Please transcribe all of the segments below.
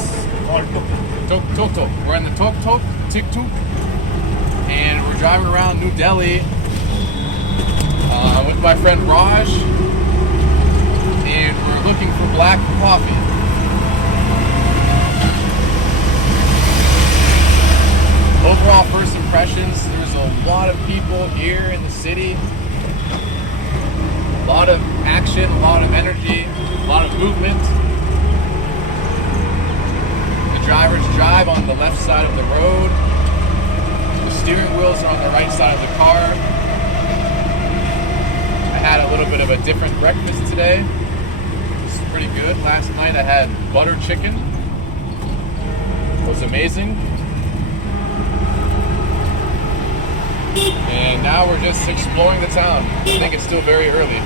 bus called Tuk Tuk. Tuk Tuk. We're in the Tuk Tuk, and we're driving around New Delhi with my friend Raj, and we're looking for black coffee. Overall first impressions, there's a lot of people here in the city. A lot of action, a lot of energy, a lot of movement. The drivers drive on the left side of the road. The steering wheels are on the right side of the car. I had a little bit of a different breakfast today. It's pretty good. Last night I had butter chicken. It was amazing. And now we're just exploring the town. I think it's still very early.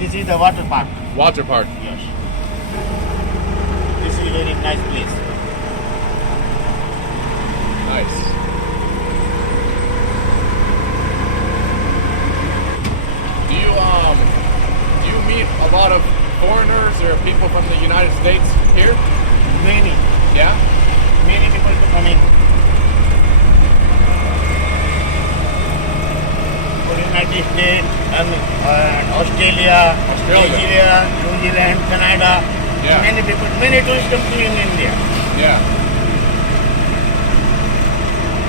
This is the water park. Water park. Yes. This is a very nice place. Nice. Do you meet a lot of foreigners or people from the United States here? Many. Yeah? Many people to come in. For United States and Australia, Nigeria, New Zealand, Canada. Yeah. Many people, many tourists come to in India. Yeah.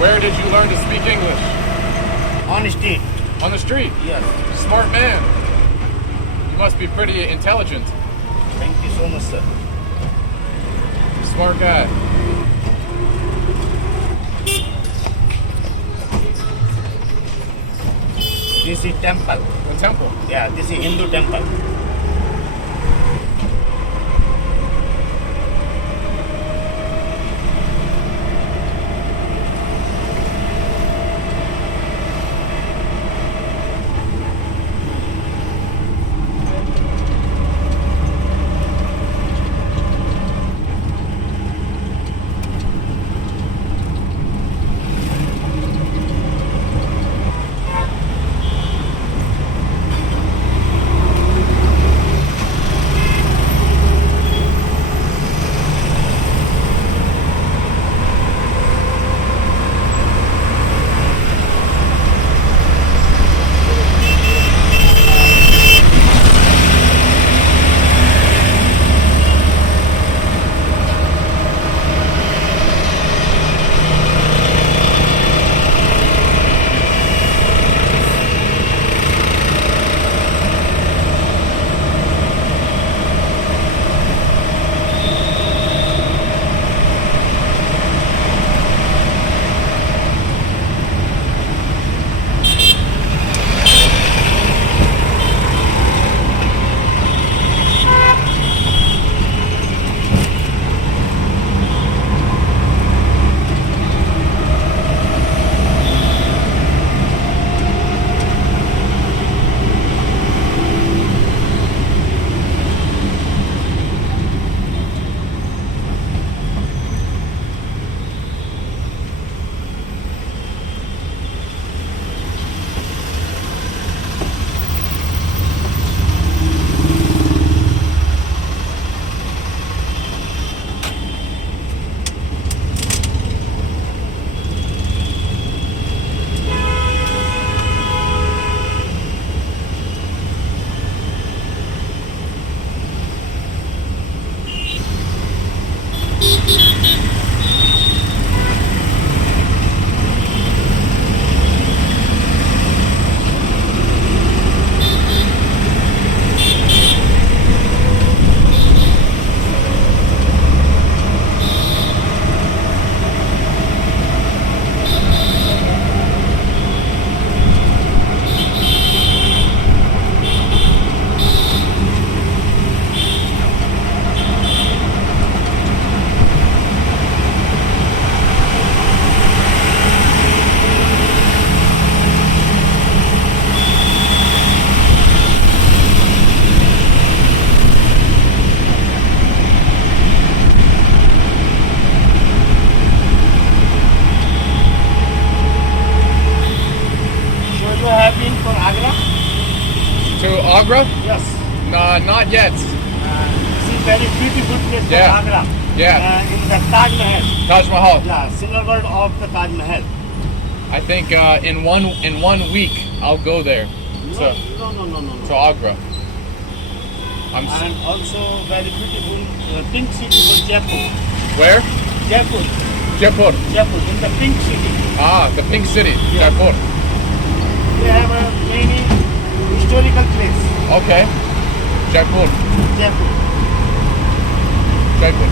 Where did you learn to speak English? On the street. On the street? Yes. Smart man. You must be pretty intelligent. Thank you so much, sir. Smart guy. This is temple. The temple. Yeah, this is Hindu temple. Agra? Yes. Nah, not yet. This is very beautiful place for Yeah. Agra. Yeah. In the Taj Mahal. Taj Mahal. Yeah, single word of the Taj Mahal. I think in one week I'll go there No, no. to Agra. And also very beautiful pink city for Jaipur. Where? Jaipur. Jaipur. Jaipur, in the pink city. Ah, the Pink City. Yeah. Jaipur. They have many historical place. Okay. Jaipur. Jaipur. Jaipur.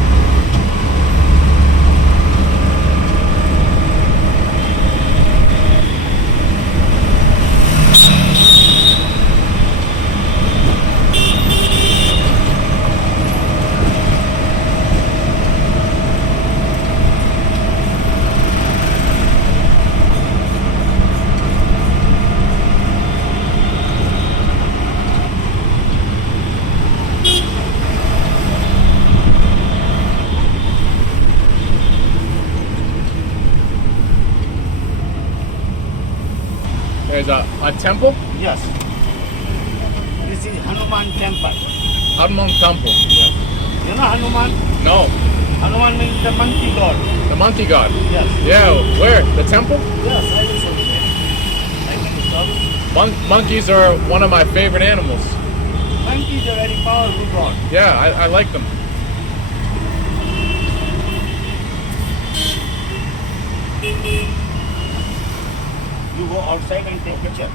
There's a temple? Yes. This is Hanuman temple. Hanuman temple. You know Hanuman? No. Hanuman means the monkey god. The monkey god. Yes. Yeah, where? The temple? Yes, I will show you. I can stop. Monkeys are one of my favorite animals. Monkeys are very powerful god. Yeah, I like them. You go outside and take picture.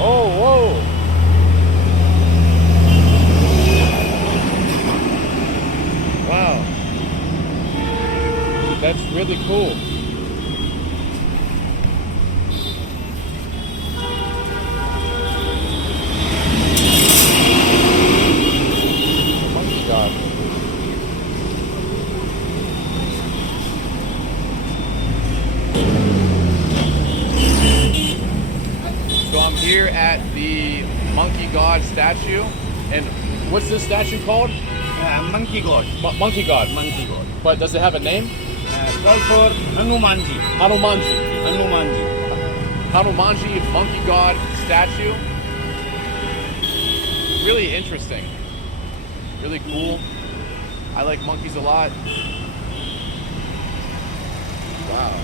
Oh, whoa. Wow. That's really cool. Monkey god. So I'm here at the monkey god statue, and what's this statue called? Monkey god. Monkey god. Monkey god. But does it have a name? Called for Hanumanji. Hanumanji. Hanumanji. Hanumanji monkey god statue. Really interesting. Really cool. I like monkeys a lot. Wow.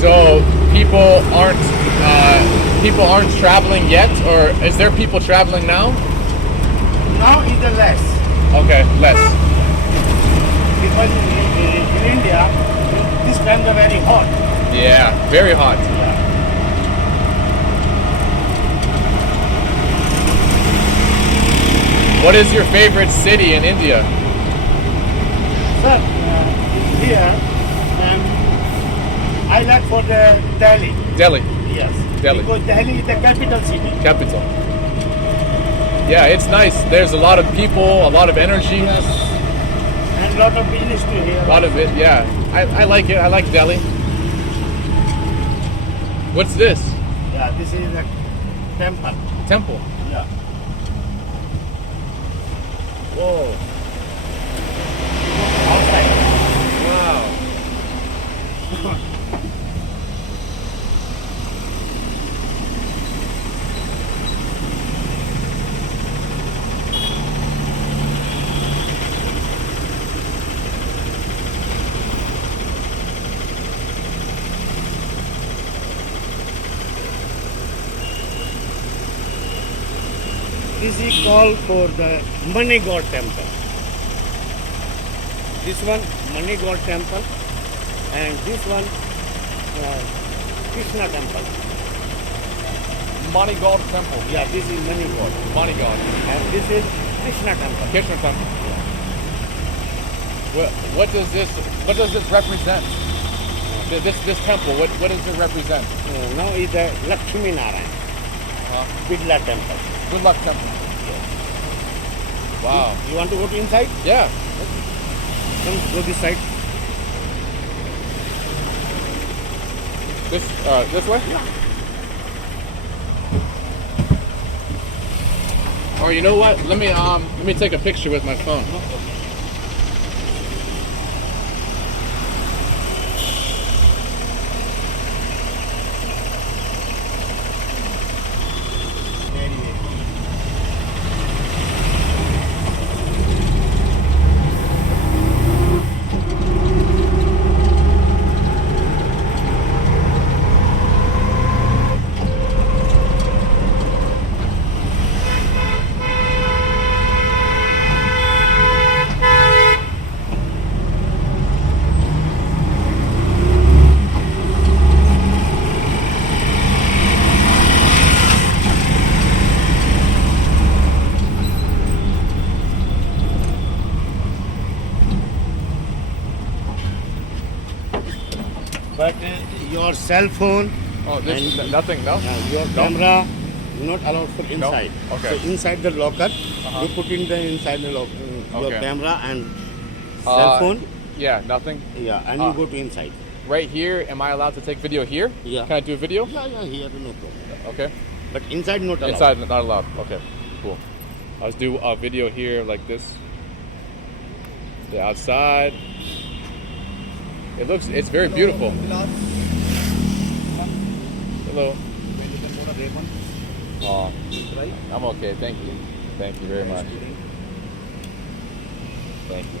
So people aren't traveling yet, or is there people traveling now? Now is the less. Okay, less. Because in India, this times are very hot. Yeah, very hot. What is your favorite city in India? Sir, here, I like for the Delhi. Delhi. Yes. Delhi. Because Delhi is the capital city. Capital. Yeah, it's nice. There's a lot of people, a lot of energy. Yes. And a lot of business to here. A lot of it, yeah. I like it. I like Delhi. What's this? Yeah, this is a temple. Temple. Yeah. Whoa. Outside. Wow. This is called for the money god temple. This one money god temple, and this one Krishna temple. Money God Temple. Yeah, this is money god, Money God. and this is Krishna temple. Krishna Temple. What does this represent? This temple, what does it represent? Now is the Lakshmi Narayan. Bidla temple. Good luck temple. Wow. You want to go to inside? Yeah. Come go this side. This way? Yeah. Or you know what? Let me take a picture with my phone. No problem. But your cell phone, Oh, this and nothing, no? your camera, not allowed for inside. Okay. So inside the locker, you put in the inside the locker your Okay. camera and cell phone. Yeah, nothing. Yeah, and you go to inside. Right here, am I allowed to take video here? Yeah. Can I do a video? Yeah, here no problem. Okay. But inside not allowed. Inside, not allowed. Okay, cool. Let's do a video here like this. The outside. It's very beautiful. Hello. Oh, I'm okay. Thank you. Thank you very much. Thank you.